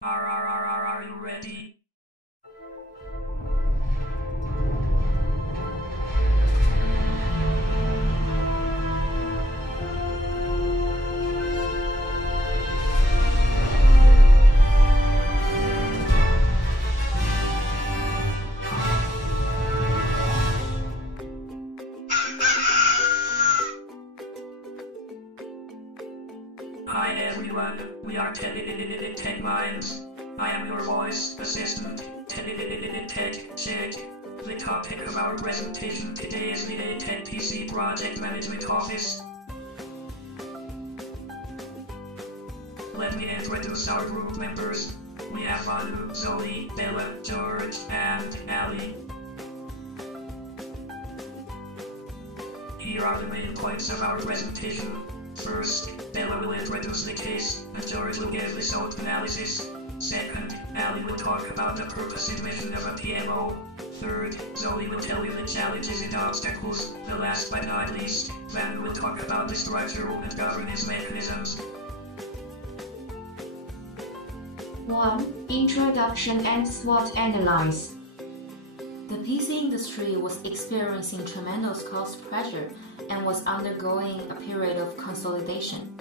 Are you ready? Hi everyone, we are TechMinds. I am your voice assistant, TechCheck. The topic of our presentation today is the Tech PC Project Management Office. Let me introduce our group members. We have Venu, Zhou, Bella, George, and Ali. Here are the main points of our presentation. First, Bella will introduce the case, and George will give the SWOT analysis. Second, Ali will talk about the purpose and mission of a PMO. Third, Zhou will tell you the challenges and obstacles. The last but not least, Venu will talk about the structural and governance mechanisms. 1. Introduction and SWOT analysis. The PC industry was experiencing tremendous cost pressure and was undergoing a period of consolidation.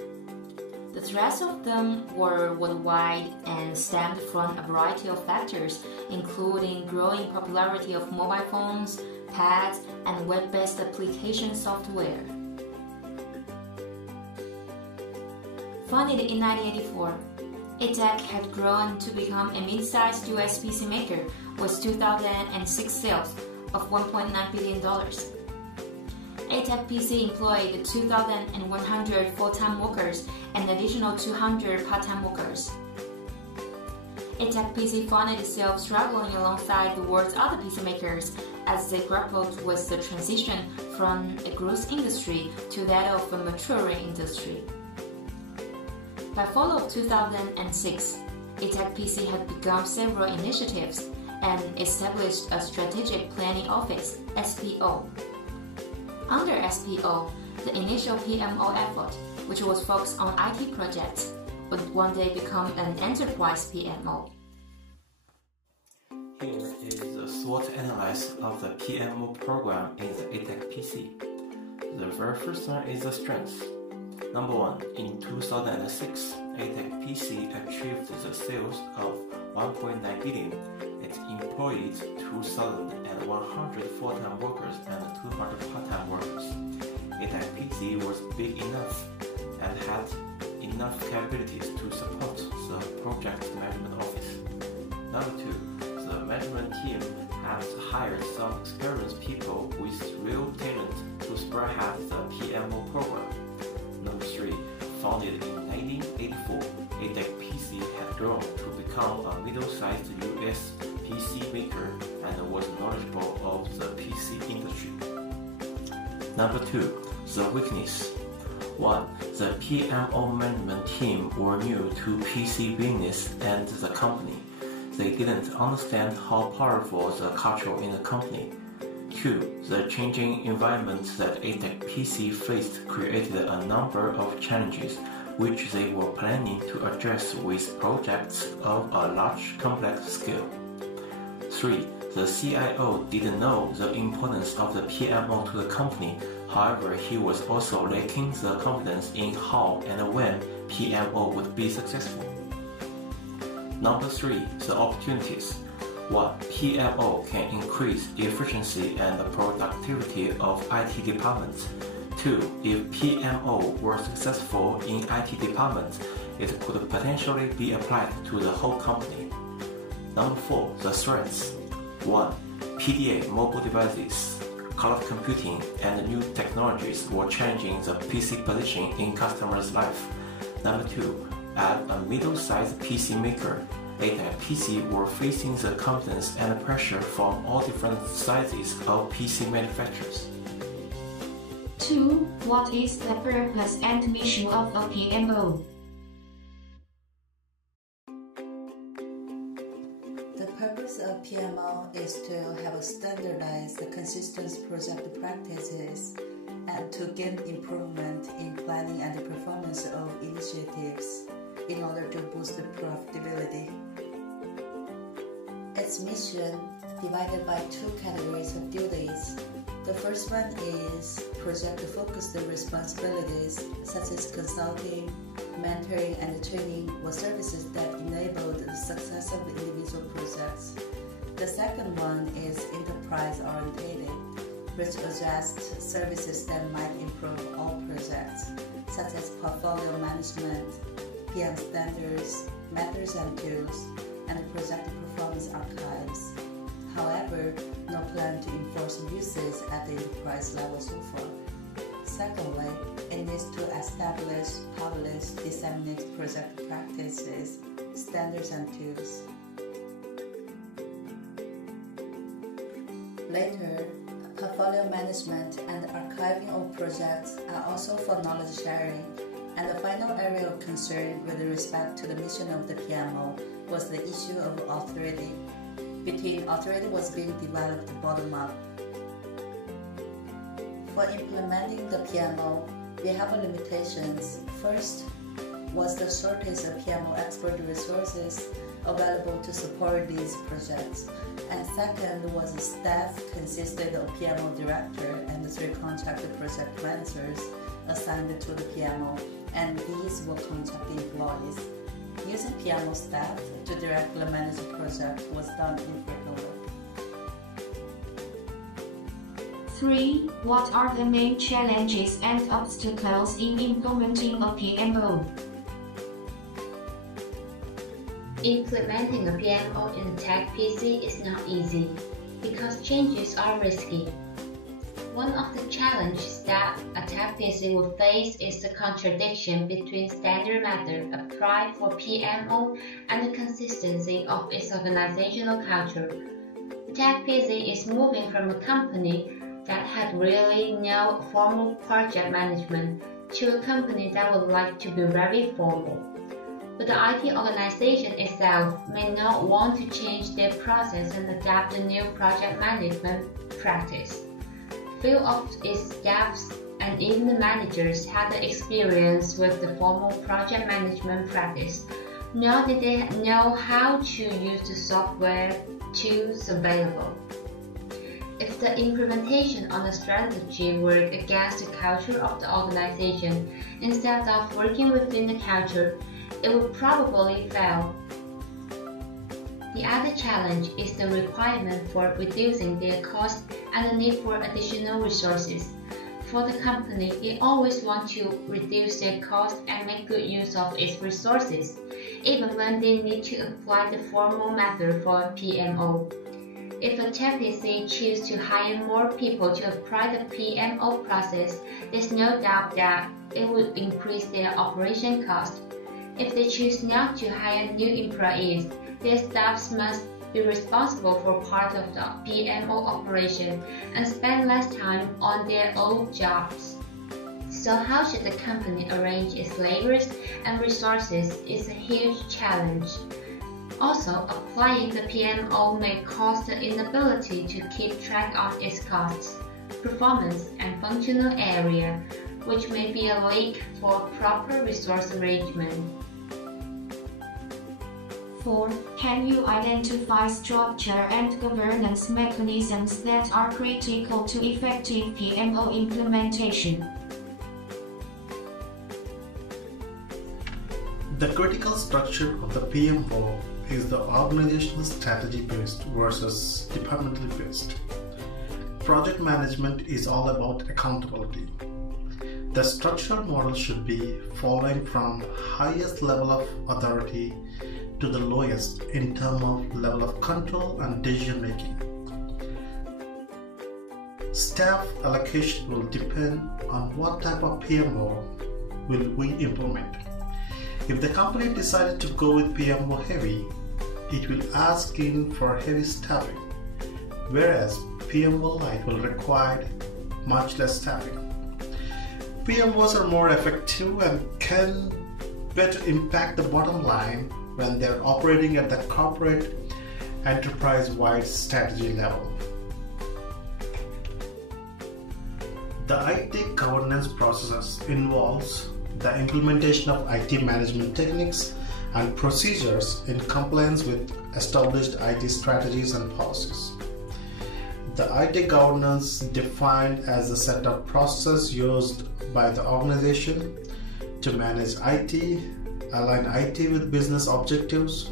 The threats of them were worldwide and stemmed from a variety of factors, including growing popularity of mobile phones, pads, and web-based application software. Founded in 1984, ATEC had grown to become a mid-sized US PC maker with 2006 sales of $1.9 billion. ATEC PC employed 2,100 full-time workers and additional 200 part-time workers. ATEC PC found itself struggling alongside the world's other PC makers as they grappled with the transition from a growth industry to that of a maturing industry. By fall of 2006, ATEC PC had begun several initiatives and established a Strategic Planning Office, SPO. Under SPO, the initial PMO effort, which was focused on IT projects, would one day become an enterprise PMO. Here is the SWOT analysis of the PMO program in the ATEC PC. The very first one is the strengths. Number 1, in 2006, ATEC PC achieved the sales of 1.9 billion. It employed 2,100 full-time workers and 200 part-time workers. ATEC PC was big enough and had enough capabilities to support the project management office. Number 2, the management team has hired some experienced people with real talent to spearhead the PMO program. Number 3, founded in 1984, ATEC PC had grown to become a middle-sized US PC maker and was knowledgeable of the PC industry. Number 2, the weakness. 1. The PMO management team were new to PC business and the company. They didn't understand how powerful the culture in the company. 2. The changing environment that ATEC PC faced created a number of challenges which they were planning to address with projects of a large complex scale. 3. The CIO didn't know the importance of the PMO to the company, however he was also lacking the confidence in how and when PMO would be successful. Number 3. The opportunities. 1. PMO can increase efficiency and productivity of IT departments. 2. If PMO were successful in IT departments, it could potentially be applied to the whole company. Number 4. The threats. 1. PDA mobile devices, cloud computing, and new technologies were changing the PC position in customers' life. Number 2. As a middle-sized PC maker, ATEC PC were facing the confidence and pressure from all different sizes of PC manufacturers. 2. What is the purpose and mission of a PMO? The purpose of PMO is to have standardized, consistent project practices and to gain improvement in planning and performance of initiatives in order to boost the profitability. its mission divided by two categories of duties. The first one is project-focused responsibilities such as consulting, mentoring, and training were services that enable the success of individual projects. The second one is enterprise-oriented, which adjusts services that might improve all projects, such as portfolio management, PM standards, methods and tools, and project performance archives. However, no plan to enforce uses at the enterprise level so far. Secondly, it needs to establish, publish, disseminate project practices, standards, and tools. Later, portfolio management and archiving of projects are also for knowledge sharing, and the final area of concern with respect to the mission of the PMO was the issue of authority. Between authority was being developed bottom up. For implementing the PMO, we have limitations. First was the shortage of PMO expert resources available to support these projects. And second was the staff consisted of PMO director and 3 contracted project managers assigned to the PMO, and these were contract employees. Using PMO staff to directly manage the project was done infrequently. 3. What are the main challenges and obstacles in implementing a PMO? Implementing a PMO in TechPC is not easy because changes are risky. One of the challenges that a TechPC will face is the contradiction between standard method applied for PMO and the consistency of its organizational culture. TechPC is moving from a company that had really no formal project management to a company that would like to be very formal. But the IT organization itself may not want to change their process and adapt a new project management practice. Few of its staffs and even the managers had the experience with the formal project management practice, nor did they know how to use the software tools available. If the implementation on the strategy worked against the culture of the organization instead of working within the culture, it would probably fail. The other challenge is the requirement for reducing their cost and the need for additional resources. For the company, it always wants to reduce their cost and make good use of its resources, even when they need to apply the formal method for PMO. If a TechPC chooses to hire more people to apply the PMO process, there's no doubt that it would increase their operation cost. If they choose not to hire new employees, their staffs must be responsible for part of the PMO operation and spend less time on their old jobs. So how should the company arrange its labor and resources is a huge challenge. Also, applying the PMO may cause the inability to keep track of its costs, performance, and functional area, which may be a leak for proper resource arrangement. 4. Can you identify structure and governance mechanisms that are critical to effective PMO implementation? The critical structure of the PMO is the organizational strategy-based versus departmentally-based. Project management is all about accountability. The structural model should be following from highest level of authority to the lowest in terms of level of control and decision making. Staff allocation will depend on what type of PMO will we implement. If the company decided to go with PMO heavy, it will ask in for heavy staffing, whereas PMO light will require much less staffing. PMOs are more effective and can better impact the bottom line when they're operating at the corporate enterprise-wide strategy level. The IT governance process involves the implementation of IT management techniques and procedures in compliance with established IT strategies and policies. The IT governance defined as a set of processes used by the organization to manage IT, align IT with business objectives,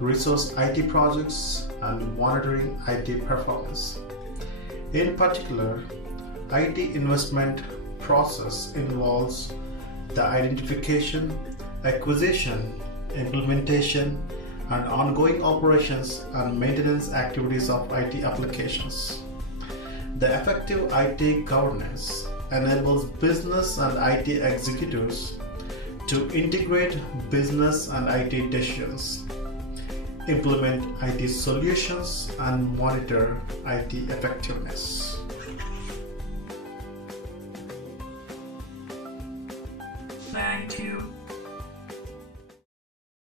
resource IT projects, and monitoring IT performance. In particular, IT investment process involves the identification, acquisition, implementation, and ongoing operations and maintenance activities of IT applications. The effective IT governance enables business and IT executives to integrate business and IT decisions, implement IT solutions, and monitor IT effectiveness. Thank you.